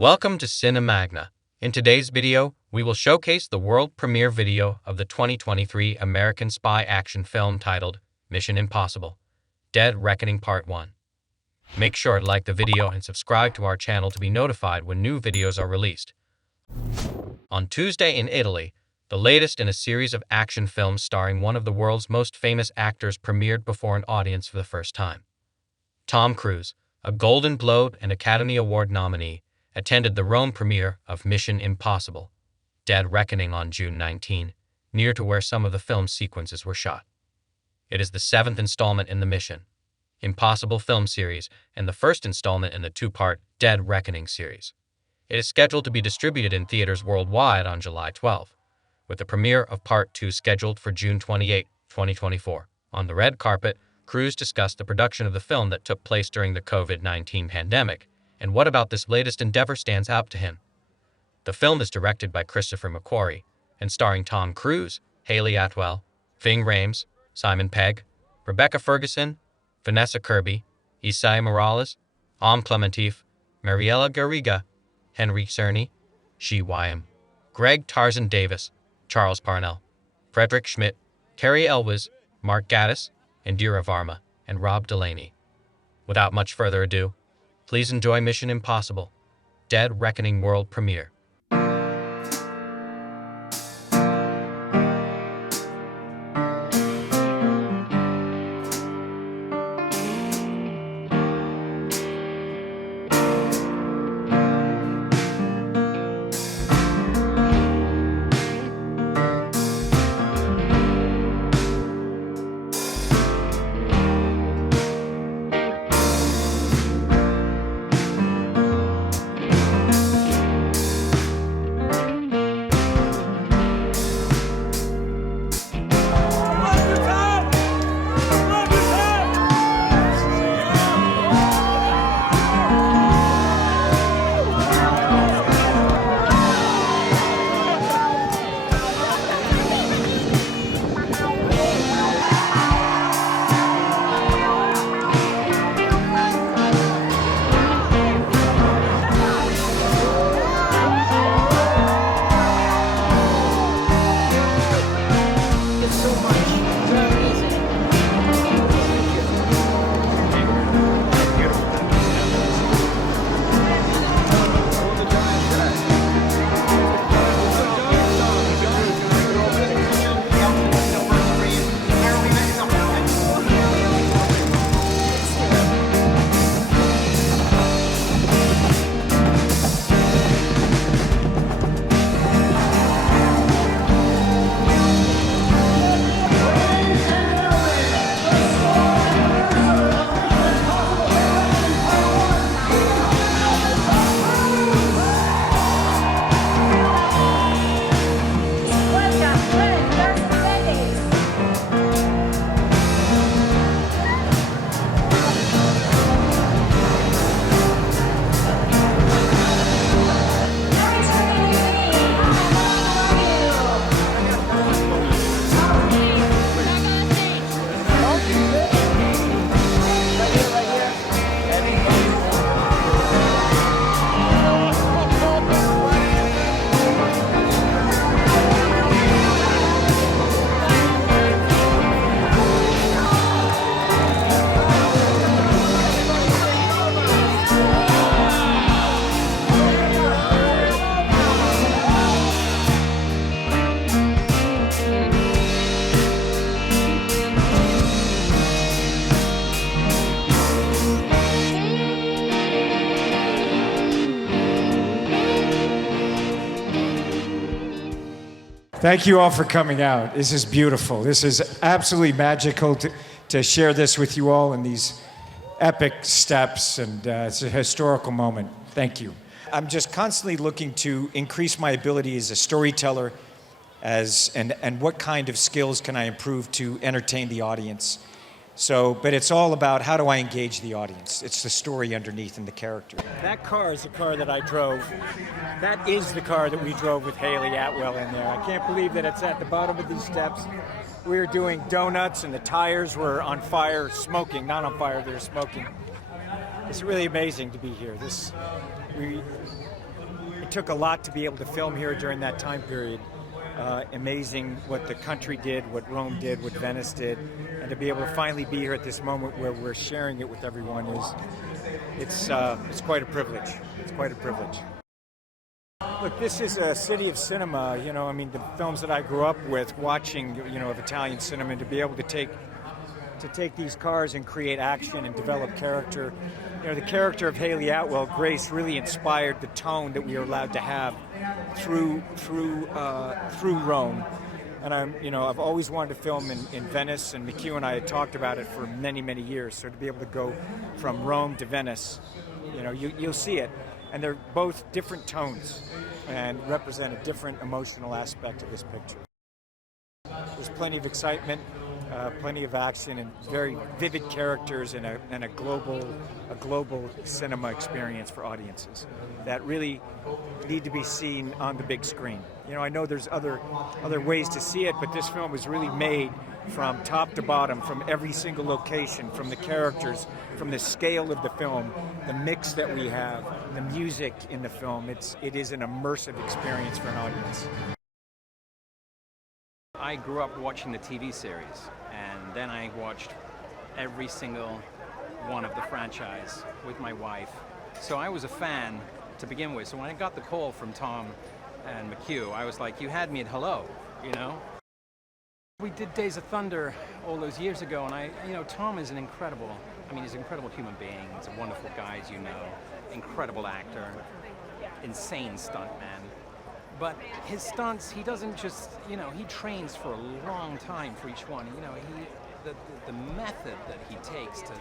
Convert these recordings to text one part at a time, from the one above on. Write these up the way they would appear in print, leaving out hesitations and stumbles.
Welcome to Cinemagna. In today's video, we will showcase the world premiere video of the 2023 American spy action film titled Mission Impossible: Dead Reckoning Part 1. Make sure to like the video and subscribe to our channel to be notified when new videos are released. On Tuesday in Italy, the latest in a series of action films starring one of the world's most famous actors premiered before an audience for the first time. Tom Cruise, a Golden Globe and Academy Award nominee, attended the Rome premiere of Mission Impossible: Dead Reckoning on June 19, near to where some of the film's sequences were shot. It is the seventh installment in the Mission Impossible film series and the first installment in the two-part Dead Reckoning series. It is scheduled to be distributed in theaters worldwide on July 12, with the premiere of Part 2 scheduled for June 28, 2024. On the red carpet, Cruise discussed the production of the film that took place during the COVID-19 pandemic, and what about this latest endeavor stands out to him. The film is directed by Christopher McQuarrie and starring Tom Cruise, Haley Atwell, Ving Rhames, Simon Pegg, Rebecca Ferguson, Vanessa Kirby, Isai Morales, Clementif, Mariela Garriga, Henry Cerny, Shi Wyam, Greg Tarzan Davis, Charles Parnell, Frederick Schmidt, Terry Elwes, Mark Gatiss, Indira Varma, and Rob Delaney. Without much further ado, please enjoy Mission Impossible: Dead Reckoning world premiere. Thank you all for coming out. This is beautiful. This is absolutely magical to share this with you all in these epic steps, and it's a historical moment. Thank you. I'm just constantly looking to increase my ability as a storyteller, and what kind of skills can I improve to entertain the audience. But it's all about how do I engage the audience. It's the story underneath and the character. That car is the car that I drove. That is the car that we drove with Haley Atwell in there. I can't believe that it's at the bottom of these steps. We were doing donuts and the tires were on fire, smoking. Not on fire, they were smoking. It's really amazing to be here. it took a lot to be able to film here during that time period. Amazing what the country did, what Rome did, what Venice did, and to be able to finally be here at this moment where we're sharing it with everyone it's quite a privilege. It's quite a privilege. Look, this is a city of cinema. You know, I mean, the films that I grew up with, watching, you know, of Italian cinema, and to be able to take these cars and create action and develop character. You know, the character of Haley Atwell, Grace, really inspired the tone that we are allowed to have through Rome. And I've always wanted to film in Venice, and McHugh and I had talked about it for many, many years. So to be able to go from Rome to Venice, you know, you'll see it. And they're both different tones and represent a different emotional aspect of this picture. There's plenty of excitement, plenty of action, and very vivid characters, and a global cinema experience for audiences that really need to be seen on the big screen. You know, I know there's other ways to see it, but this film was really made from top to bottom, from every single location, from the characters, from the scale of the film, the mix that we have, the music in the film. It is an immersive experience for an audience. I grew up watching the TV series, and then I watched every single one of the franchise with my wife. So I was a fan to begin with. So when I got the call from Tom and McHugh, I was like, you had me at hello, you know? We did Days of Thunder all those years ago, and Tom is he's an incredible human being. He's a wonderful guy, as you know, incredible actor, insane stuntman. But his stunts, he doesn't just, he trains for a long time for each one. The method that he takes to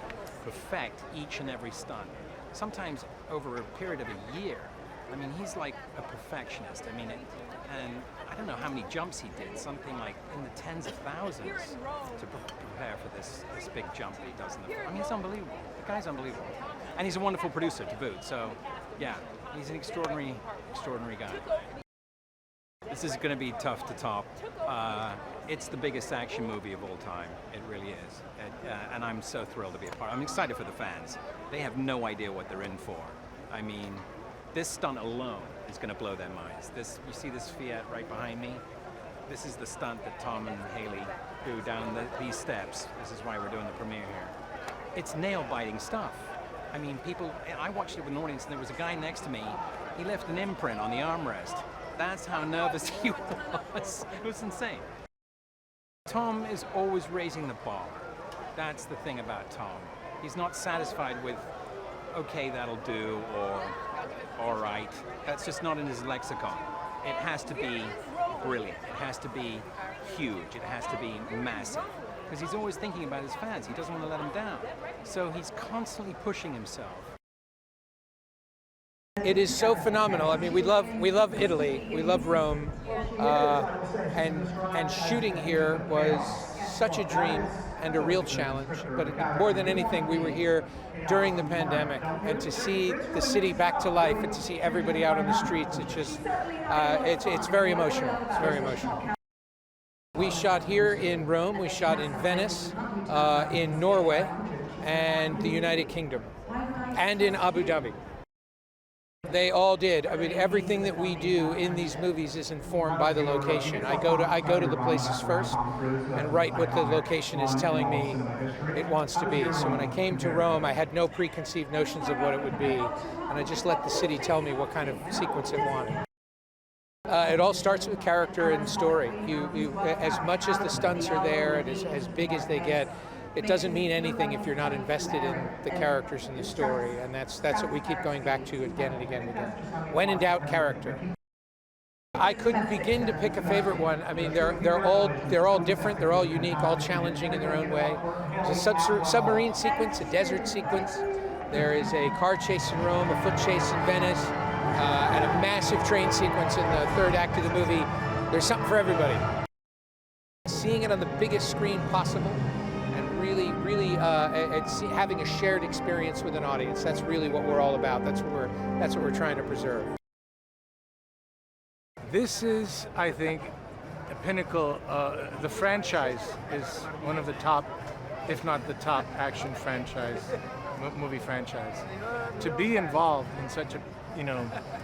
perfect each and every stunt, sometimes over a period of a year. I mean, he's like a perfectionist. I mean, and I don't know how many jumps he did, something like in the tens of thousands to prepare for this big jump that he does in the film. I mean, it's unbelievable. The guy's unbelievable. And he's a wonderful producer to boot. So, yeah, he's an extraordinary guy. This is going to be tough to top. It's the biggest action movie of all time. It really is. And I'm so thrilled to be a part. I'm excited for the fans. They have no idea what they're in for. I mean, this stunt alone is going to blow their minds. You see this Fiat right behind me? This is the stunt that Tom and Haley do down these steps. This is why we're doing the premiere here. It's nail-biting stuff. I mean, I watched it with an audience, and there was a guy next to me. He left an imprint on the armrest. That's how nervous he was. It was insane. Tom is always raising the bar. That's the thing about Tom. He's not satisfied with, okay, that'll do, or all right. That's just not in his lexicon. It has to be brilliant. It has to be huge. It has to be massive. Because he's always thinking about his fans. He doesn't want to let them down. So he's constantly pushing himself. It is so phenomenal. I mean, we love Italy, we love Rome, and shooting here was such a dream and a real challenge. But more than anything, we were here during the pandemic, and to see the city back to life and to see everybody out on the streets, it's very emotional. It's very emotional. We shot here in Rome, we shot in Venice, in Norway, and the United Kingdom, and in Abu Dhabi. They all did. I mean, everything that we do in these movies is informed by the location. I go to the places first and write what the location is telling me it wants to be. So when I came to Rome, I had no preconceived notions of what it would be, and I just let the city tell me what kind of sequence it wanted. It all starts with character and story. You as much as the stunts are there and as big as they get, it doesn't mean anything if you're not invested in the characters and the story, and that's what we keep going back to again and again and again. When in doubt, character. I couldn't begin to pick a favorite one. I mean, they're all different. They're all unique, all challenging in their own way. There's a submarine sequence, a desert sequence. There is a car chase in Rome, a foot chase in Venice, and a massive train sequence in the third act of the movie. There's something for everybody. Seeing it on the biggest screen possible, really having a shared experience with an audience. That's really what we're all about. That's what we're trying to preserve. This is, I think, a pinnacle. The franchise is one of the top, if not the top, action franchise, movie franchise. To be involved in such a,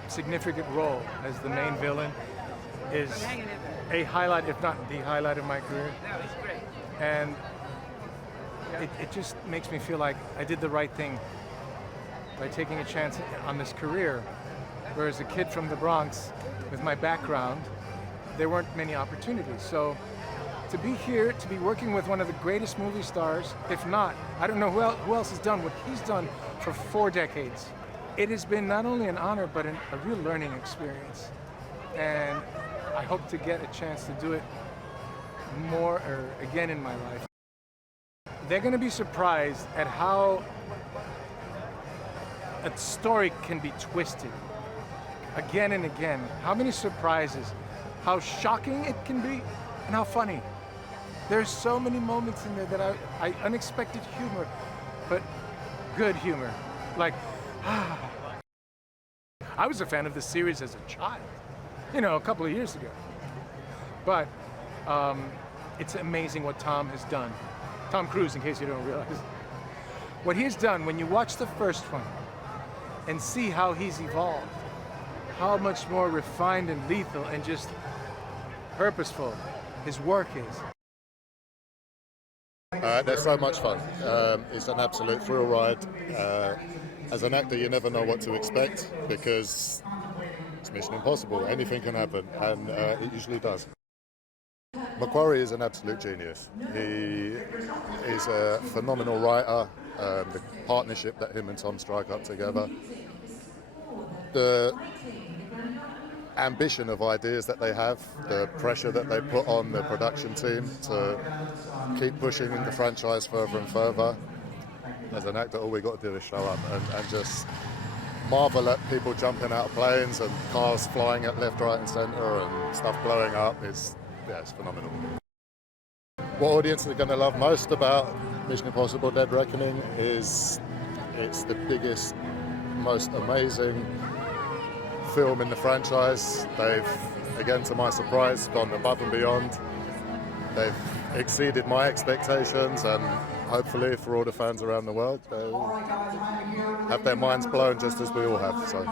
significant role as the main villain is a highlight, if not the highlight of my career. And it just makes me feel like I did the right thing by taking a chance on this career. Whereas a kid from the Bronx, with my background, there weren't many opportunities. So to be here, to be working with one of the greatest movie stars, if not, I don't know who else has done what he's done for 4 decades. It has been not only an honor, but a real learning experience. And I hope to get a chance to do it more or again in my life. They're going to be surprised at how a story can be twisted again and again. How many surprises, how shocking it can be, and how funny. There's so many moments in there that I unexpected humor, but good humor. Like, I was a fan of this series as a child, a couple of years ago. But it's amazing what Tom has done. Tom Cruise, in case you don't realize. What he's done when you watch the first one and see how he's evolved, how much more refined and lethal and just purposeful his work is. They're so much fun. It's an absolute thrill ride. As an actor, you never know what to expect because it's Mission Impossible. Anything can happen, and it usually does. Macquarie is an absolute genius. He is a phenomenal writer. The partnership that him and Tom strike up together. The ambition of ideas that they have, the pressure that they put on the production team to keep pushing the franchise further and further. As an actor, all we got to do is show up and just marvel at people jumping out of planes and cars flying at left, right and centre and stuff blowing up. It's phenomenal. What audience are going to love most about Mission Impossible Dead Reckoning is it's the biggest, most amazing film in the franchise. They've, again to my surprise, gone above and beyond. They've exceeded my expectations, and hopefully for all the fans around the world, they'll have their minds blown just as we all have. So,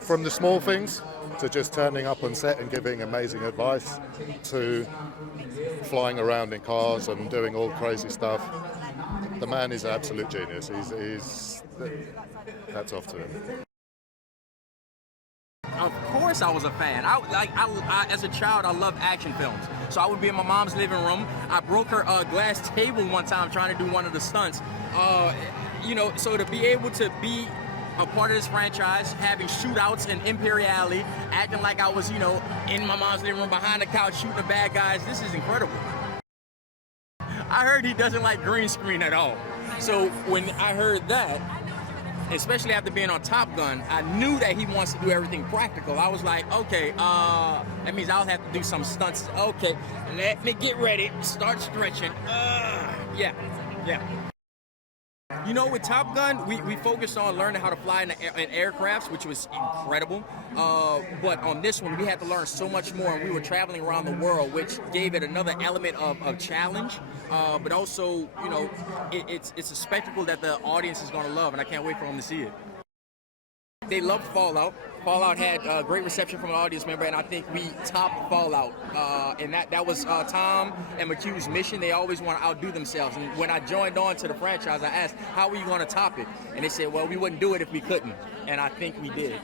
from the small things to just turning up on set and giving amazing advice to flying around in cars and doing all crazy stuff, the man is an absolute genius. He's hats off to him. Of course I was a fan. As a child, I loved action films. So I would be in my mom's living room. I broke her glass table one time trying to do one of the stunts. So to be able to be a part of this franchise, having shootouts in Imperial Alley, acting like I was, in my mom's living room behind the couch shooting the bad guys, this is incredible. I heard he doesn't like green screen at all. So when I heard that, especially after being on Top Gun, I knew that he wants to do everything practical. I was like, okay, that means I'll have to do some stunts. Okay, let me get ready, start stretching. Yeah. With Top Gun, we focused on learning how to fly in aircrafts, which was incredible. But on this one, we had to learn so much more, and we were traveling around the world, which gave it another element of challenge. But also, it's a spectacle that the audience is going to love, and I can't wait for them to see it. They loved Fallout. Fallout had a great reception from an audience member, and I think we topped Fallout. And that was Tom and McHugh's mission. They always want to outdo themselves. And when I joined on to the franchise, I asked, how are you going to top it? And they said, well, we wouldn't do it if we couldn't. And I think we did.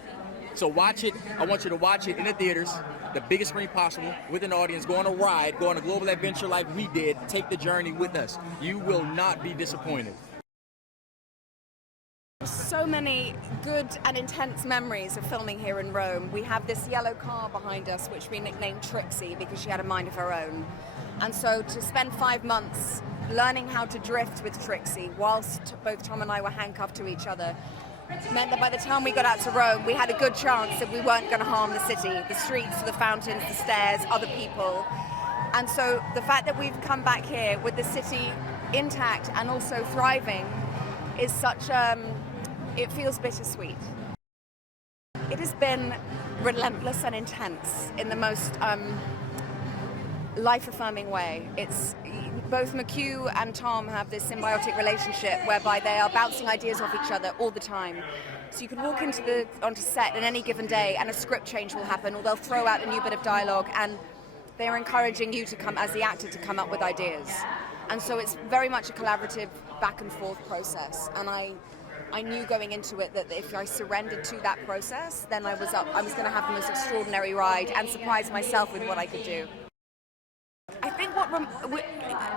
So watch it. I want you to watch it in the theaters, the biggest screen possible, with an audience, go on a ride, go on a global adventure like we did. Take the journey with us. You will not be disappointed. So many good and intense memories of filming here in Rome. We have this yellow car behind us, which we nicknamed Trixie because she had a mind of her own. And so to spend 5 months learning how to drift with Trixie whilst both Tom and I were handcuffed to each other meant that by the time we got out to Rome, we had a good chance that we weren't going to harm the city, the streets, the fountains, the stairs, other people. And so the fact that we've come back here with the city intact and also thriving is such it feels bittersweet. It has been relentless and intense in the most life-affirming way. It's both McHugh and Tom have this symbiotic relationship whereby they are bouncing ideas off each other all the time. So you can walk onto set on any given day and a script change will happen, or they'll throw out a new bit of dialogue, and they're encouraging you to come, as the actor, to come up with ideas. And so it's very much a collaborative back and forth process. And I knew going into it that if I surrendered to that process, then I was going to have the most extraordinary ride and surprise myself with what I could do. I think what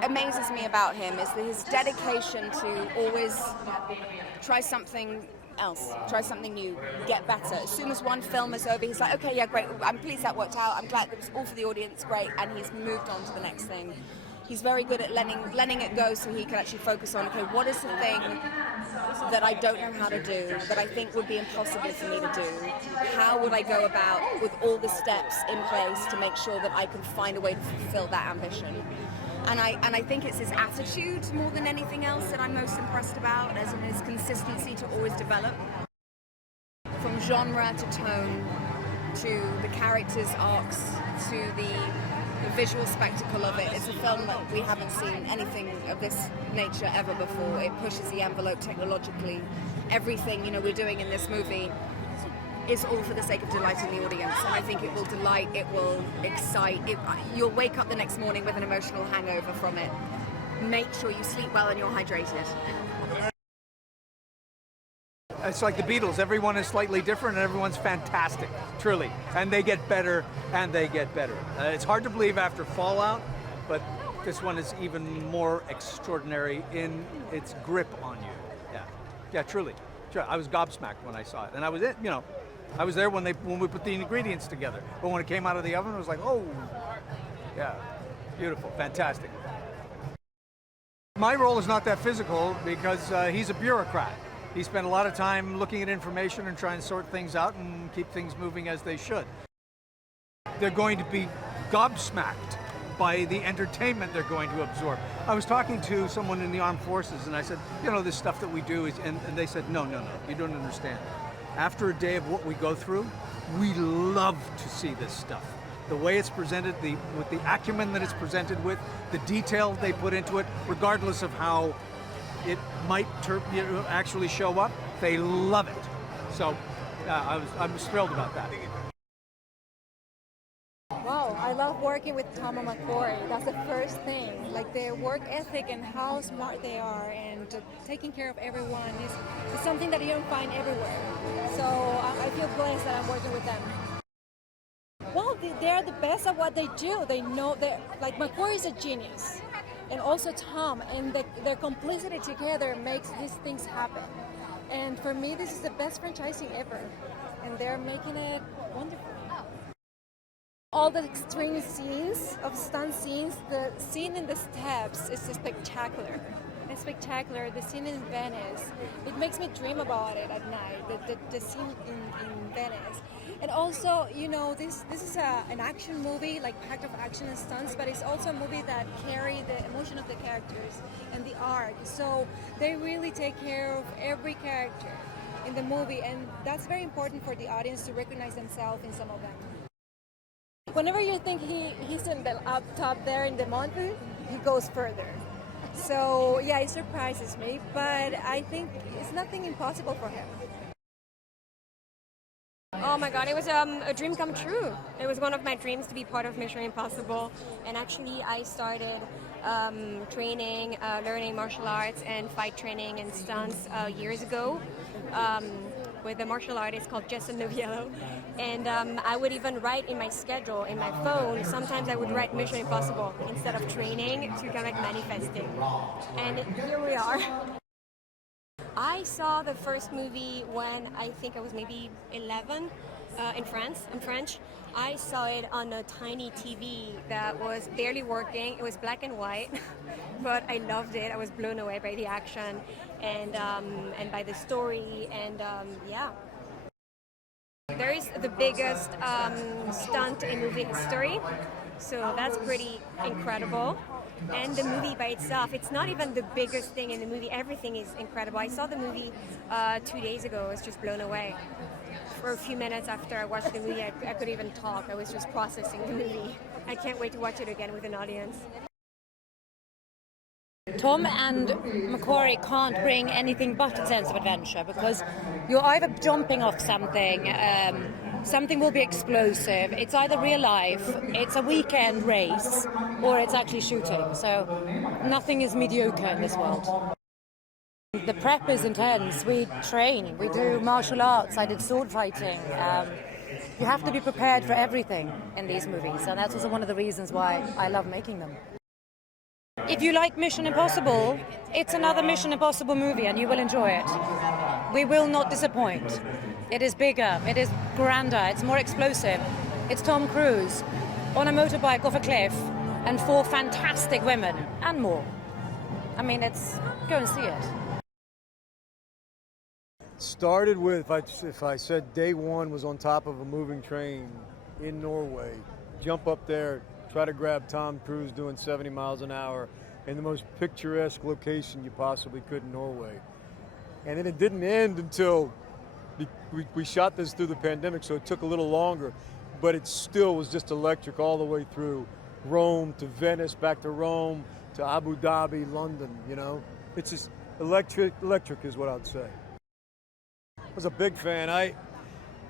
amazes me about him is his dedication to always try something else, try something new, get better. As soon as one film is over, he's like, okay, yeah, great, I'm pleased that worked out, I'm glad it was all for the audience, great, and he's moved on to the next thing. He's very good at letting it go so he can actually focus on, okay, what is the thing that I don't know how to do, that I think would be impossible for me to do? How would I go about with all the steps in place to make sure that I can find a way to fulfill that ambition? And I think it's his attitude more than anything else that I'm most impressed about, as in his consistency to always develop. From genre to tone, to the characters' arcs, to the visual spectacle of it. It's a film that we haven't seen anything of this nature ever before. It pushes the envelope technologically. Everything, we're doing in this movie is all for the sake of delighting the audience, and I think it will delight, it will excite. You'll wake up the next morning with an emotional hangover from it. Make sure you sleep well and you're hydrated. It's like the Beatles. Everyone is slightly different and everyone's fantastic, truly. And they get better and they get better. It's hard to believe after Fallout, but this one is even more extraordinary in its grip on you. Yeah, truly. Sure, I was gobsmacked when I saw it. And I was I was there when we put the ingredients together. But when it came out of the oven, it was like, oh, yeah, beautiful, fantastic. My role is not that physical because he's a bureaucrat. He spent a lot of time looking at information and trying to sort things out and keep things moving as they should. They're going to be gobsmacked by the entertainment they're going to absorb. I was talking to someone in the armed forces and I said, this stuff that we do is, and they said, no, you don't understand. After a day of what we go through, we love to see this stuff. The way it's presented, with the acumen that it's presented with, the detail they put into it, regardless of how it might actually show up, they love it. So I was thrilled about that. Wow, I love working with Tom and McCoy. That's the first thing. Like their work ethic and how smart they are, and taking care of everyone is something that you don't find everywhere. So I feel blessed that I'm working with them. Well, they're the best at what they do. They know that, like McCoy is a genius, and also Tom, and their complicity together makes these things happen. And for me, this is the best franchising ever, and they're making it wonderful. All the extreme scenes of stunt scenes, the scene in the steps is spectacular. It's spectacular. The scene in Venice, it makes me dream about it at night. The scene in Venice, and also this is an action movie, like packed of action and stunts, but it's also a movie that carries the emotion of the characters and the arc. So they really take care of every character in the movie, and that's very important for the audience to recognize themselves in some of them. Whenever you think he's in the up top there in the mountain, he goes further. So yeah, it surprises me, but I think it's nothing impossible for him. Oh my God, it was a dream come true. It was one of my dreams to be part of Mission Impossible, and actually I started training, learning martial arts and fight training and stunts years ago with a martial artist called Jason Noviello, and I would even write in my schedule, in my phone, sometimes I would write Mission Impossible instead of training to kind of like manifesting, and here we are. I saw the first movie when I think I was maybe 11 in France. I'm French. I saw it on a tiny TV that was barely working. It was black and white, but I loved it. I was blown away by the action and by the story, and yeah. There is the biggest stunt in movie history, so that's pretty incredible. And the movie by itself, it's not even the biggest thing in the movie. Everything is incredible. I saw the movie 2 days ago. I was just blown away. For a few minutes after I watched the movie, I couldn't even talk. I was just processing the movie. I can't wait to watch it again with an audience. Tom and Macquarie can't bring anything but a sense of adventure, because you're either jumping off something, something will be explosive, it's either real life, it's a weekend race, or it's actually shooting. So nothing is mediocre in this world. The prep is intense. We train, we do martial arts, I did sword fighting. You have to be prepared for everything in these movies, and that's also one of the reasons why I love making them. If you like Mission Impossible, it's another Mission Impossible movie and you will enjoy it. We will not disappoint. It is bigger, it is grander, it's more explosive. It's Tom Cruise on a motorbike off a cliff and 4 fantastic women and more. I mean, go and see it. Started with, if I said day one was on top of a moving train in Norway, jump up there, try to grab Tom Cruise doing 70 miles an hour in the most picturesque location you possibly could in Norway. And then it didn't end until we shot this through the pandemic, so it took a little longer, but it still was just electric all the way through Rome to Venice, back to Rome, to Abu Dhabi, London, you know? It's just electric is what I'd say. I was a big fan. I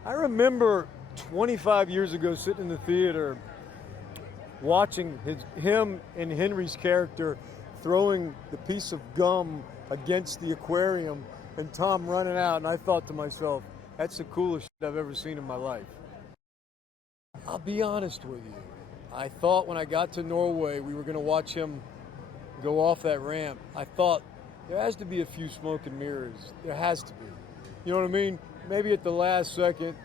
remember 25 years ago sitting in the theater watching him and Henry's character throwing the piece of gum against the aquarium and Tom running out, and I thought to myself, that's the coolest shit I've ever seen in my life. I'll be honest with you. I thought when I got to Norway we were going to watch him go off that ramp. I thought there has to be a few smoke and mirrors. There has to be. You know what I mean? Maybe at the last second,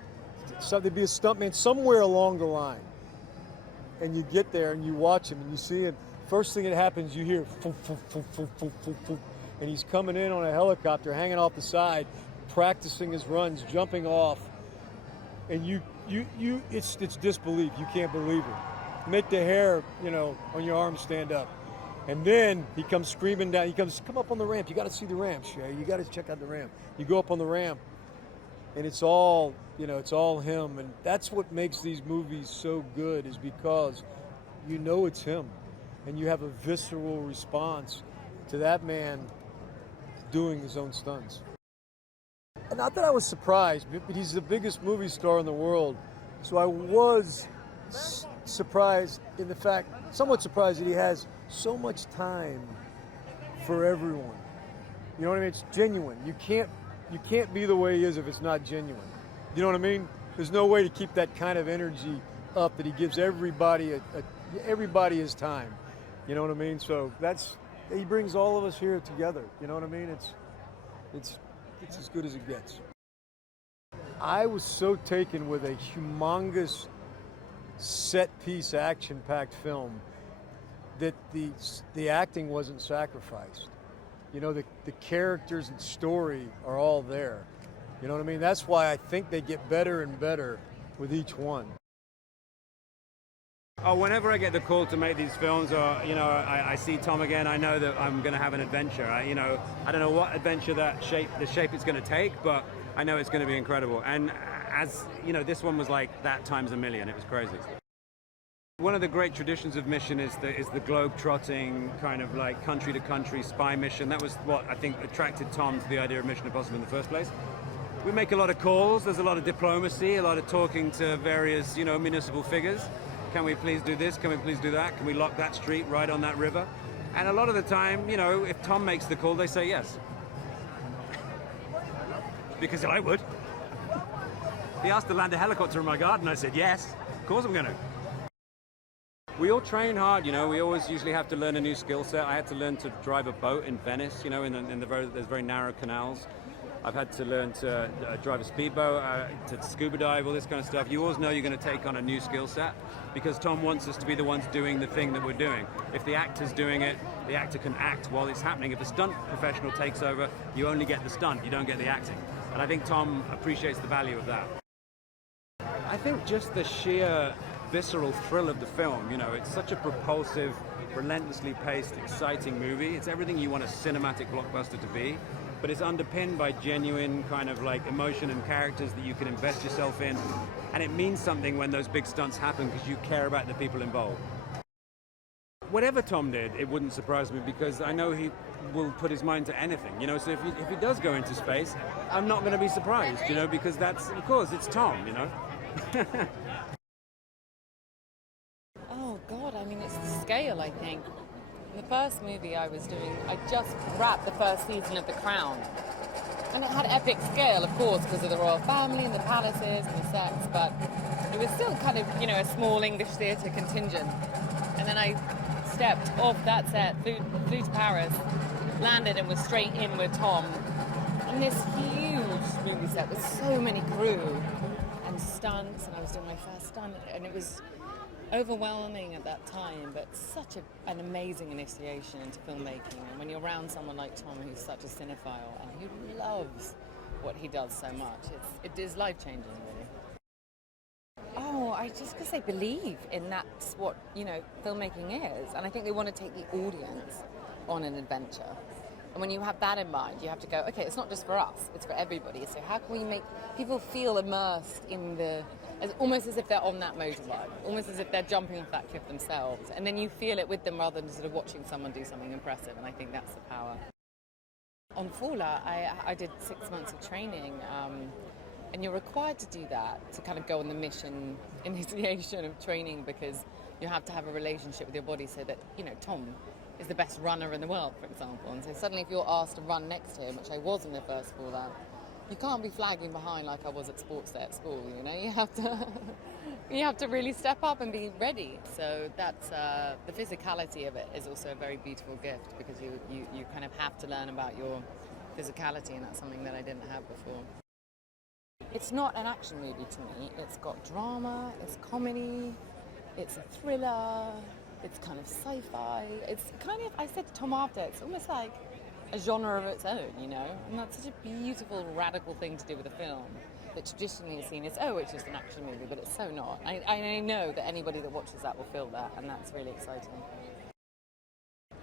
there'd be a stuntman somewhere along the line. And you get there and you watch him and you see him. First thing that happens, you hear, foo, foo, foo, foo, foo, foo, foo, and he's coming in on a helicopter, hanging off the side, practicing his runs, jumping off. And it's disbelief. You can't believe it. Make the hair, on your arm stand up. And then he comes screaming down. He comes, come up on the ramp. You got to see the ramp, Shay. You got to check out the ramp. You go up on the ramp, and it's all, it's all him. And that's what makes these movies so good, is because it's him. And you have a visceral response to that man doing his own stunts. And not that I was surprised, but he's the biggest movie star in the world. So I was surprised in the fact, somewhat surprised that he has so much time for everyone. You know what I mean? It's genuine. You can't be the way he is if it's not genuine. You know what I mean? There's no way to keep that kind of energy up that he gives everybody everybody his time. You know what I mean? So he brings all of us here together. You know what I mean? It's as good as it gets. I was so taken with a humongous set-piece, action-packed film that the acting wasn't sacrificed. The characters and story are all there. You know what I mean? That's why I think they get better and better with each one. Oh, whenever I get the call to make these films, or I see Tom again, I know that I'm going to have an adventure. I don't know what adventure the shape it's going to take, but I know it's going to be incredible. And as this one was like that times a million. It was crazy. One of the great traditions of Mission is the globe-trotting kind of like country-to-country spy mission. That was what I think attracted Tom to the idea of Mission Impossible in the first place. We make a lot of calls. There's a lot of diplomacy, a lot of talking to various municipal figures. Can we please do this? Can we please do that? Can we lock that street right on that river? And a lot of the time, if Tom makes the call, they say yes. Because I would. He asked to land a helicopter in my garden. I said, yes, of course I'm going to. We all train hard, we always usually have to learn a new skill set. I had to learn to drive a boat in Venice, there's very narrow canals. I've had to learn to drive a speedboat, to scuba dive, all this kind of stuff. You always know you're going to take on a new skill set because Tom wants us to be the ones doing the thing that we're doing. If the actor's doing it, the actor can act while it's happening. If a stunt professional takes over, you only get the stunt, you don't get the acting. And I think Tom appreciates the value of that. I think just the sheer visceral thrill of the film, it's such a propulsive, relentlessly paced, exciting movie. It's everything you want a cinematic blockbuster to be. But it's underpinned by genuine kind of like emotion and characters that you can invest yourself in. And it means something when those big stunts happen because you care about the people involved. whatever Tom did, it wouldn't surprise me because I know he will put his mind to anything, you know. So if he does go into space, I'm not going to be surprised, you know, because that's, of course, it's Tom, you know. Oh God, I mean, it's the scale, I think. In the first movie I was doing, I just wrapped the first season of The Crown. And it had epic scale, of course, because of the royal family and the palaces and the sets, but it was still kind of, you know, a small English theatre contingent. And then I stepped off that set, flew to Paris, landed and was straight in with Tom. And this huge movie set with so many crew and stunts, and I was doing my first stunt, and it was overwhelming at that time, but such an amazing initiation into filmmaking. And when you're around someone like Tom, who's such a cinephile and who loves what he does so much, it is life-changing, really. Oh, because they believe in that's what, you know, filmmaking is. And I think they want to take the audience on an adventure. And when you have that in mind, you have to go, okay, it's not just for us, it's for everybody. So how can we make people feel immersed in almost as if they're on that motorbike, almost as if they're jumping off that cliff themselves. And then you feel it with them rather than sort of watching someone do something impressive. And I think that's the power. On Fallout, I did 6 months of training. And you're required to do that, to kind of go on the mission initiation of training, because you have to have a relationship with your body so that, you know, Tom is the best runner in the world, for example. And so suddenly if you're asked to run next to him, which I was in the first Fallout, you can't be flagging behind like I was at sports day at school, you know? You have to really step up and be ready. So that's, the physicality of it is also a very beautiful gift, because you kind of have to learn about your physicality, and that's something that I didn't have before. It's not an action movie to me. It's got drama, it's comedy, it's a thriller, it's kind of sci-fi. It's kind of, I said to Tom after, it's almost like a genre of its own, you know? And that's such a beautiful, radical thing to do with a film that traditionally is seen as, oh, it's just an action movie, but it's so not. I know that anybody that watches that will feel that, and that's really exciting.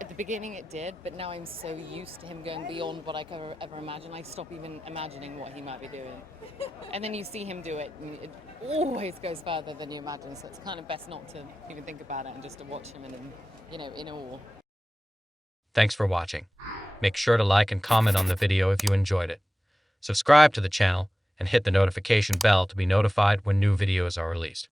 At the beginning it did, but now I'm so used to him going beyond what I could ever imagine, I stop even imagining what he might be doing. And then you see him do it, and it always goes further than you imagine, so it's kind of best not to even think about it and just to watch him in awe. Thanks for watching. Make sure to like and comment on the video if you enjoyed it. Subscribe to the channel and hit the notification bell to be notified when new videos are released.